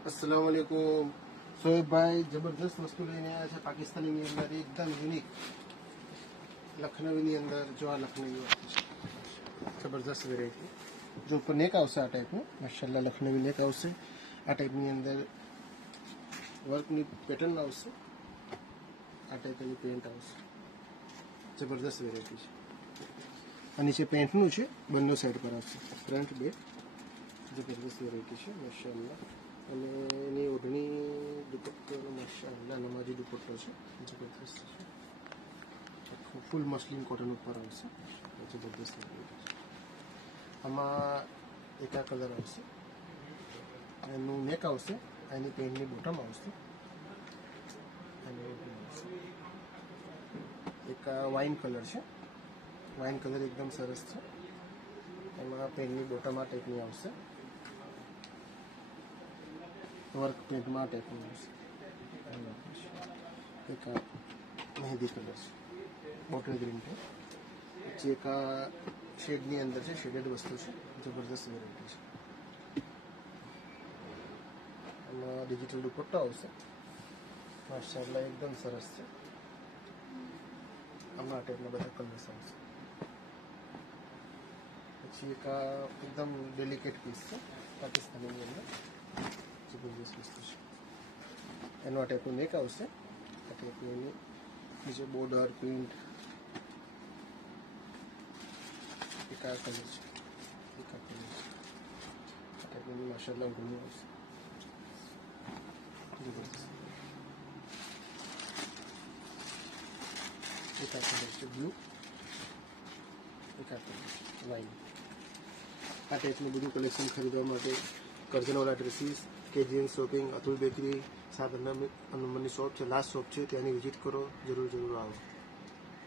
अस्सलाम वालेकुम। शोएब भाई जबरदस्त वस्तु લઈને આવ્યા છે પાકિસ્તાનની અંદર, એકદમ યુનિક લખનવીની અંદર। જો આ લખનવી વસ્તુ છે, જબરદસ્ત વેરાયટી। જો ઉપર નેક આવશે આ ટાઈપનું, માશાલ્લાહ લખનવી નેક આવશે। આ ટાઈપની અંદર વર્કની પેટર્ન આવશે, આ ટાઈપની પેન્ટ આવશે। જબરદસ્ત વેરાયટી છે। આ નીચે પેન્ટનું છે, બંને સાઈડ પર આવશે, ફ્રન્ટ બેક। જબરદસ્ત વેરાયટી છે માશાલ્લાહ। અને એની ઓઢણી દુપટ્ટો માશાલ્લાહ નમાજી દુપટ્ટો છે, જબરદસ્ત છે। આખું ફૂલ મસલિન કોટન ઉપર આવશે, જબરદસ્ત વેરાયટી છે। આમાં એક આ કલર આવશે, એનું નેક આવશે, એની પેન્ટની બોટમ આવશે, એક આ વાઇન કલર છે, વાઇન કલર એકદમ સરસ છે। એમાં પેન્ટની બોટમ આ ટાઈપની આવશે, વર્ક પેન્ટમાં આ ટાઈપનું આવશે। એક આ મહેંદી કલર છે, બોટલ ગ્રીન છે। પછી એક આ શેડની અંદર છે, શેડેડ વસ્તુ છે, જબરદસ્ત વેરાયટી છે। એમાં ડિજિટલ દુપટ્ટો આવશે, માશાલ્લાહ એકદમ સરસ છે। આમાં આ ટાઈપના બધા કલર્સ આવશે। પછી એક આ એકદમ ડેલિકેટ પીસ છે, પાકિસ્તાનીની અંદર, જબરદસ્ત વસ્તુ છે। એનો આ ટાઈપનું નેક આવશે, આ ટાઈપનું એની નીચે બોર્ડર પ્રિન્ટ। એક આ કલર છે, એક આ કલર છે, આ ટાઈપની માશાલ્લાહ ઘણી આવશે, જબરદસ્ત। એક આ કલર છે બ્લુ, એક આ કલર છે વાઇન। આ ટાઈપનું બધું કલેક્શન ખરીદવા માટે કરજણવાલા dresses, KGN shopping, Atul bakery 7 નંબરની શોપ છે, લાસ્ટ શોપ છે, ત્યાંની વિઝિટ કરો, જરૂર આવો।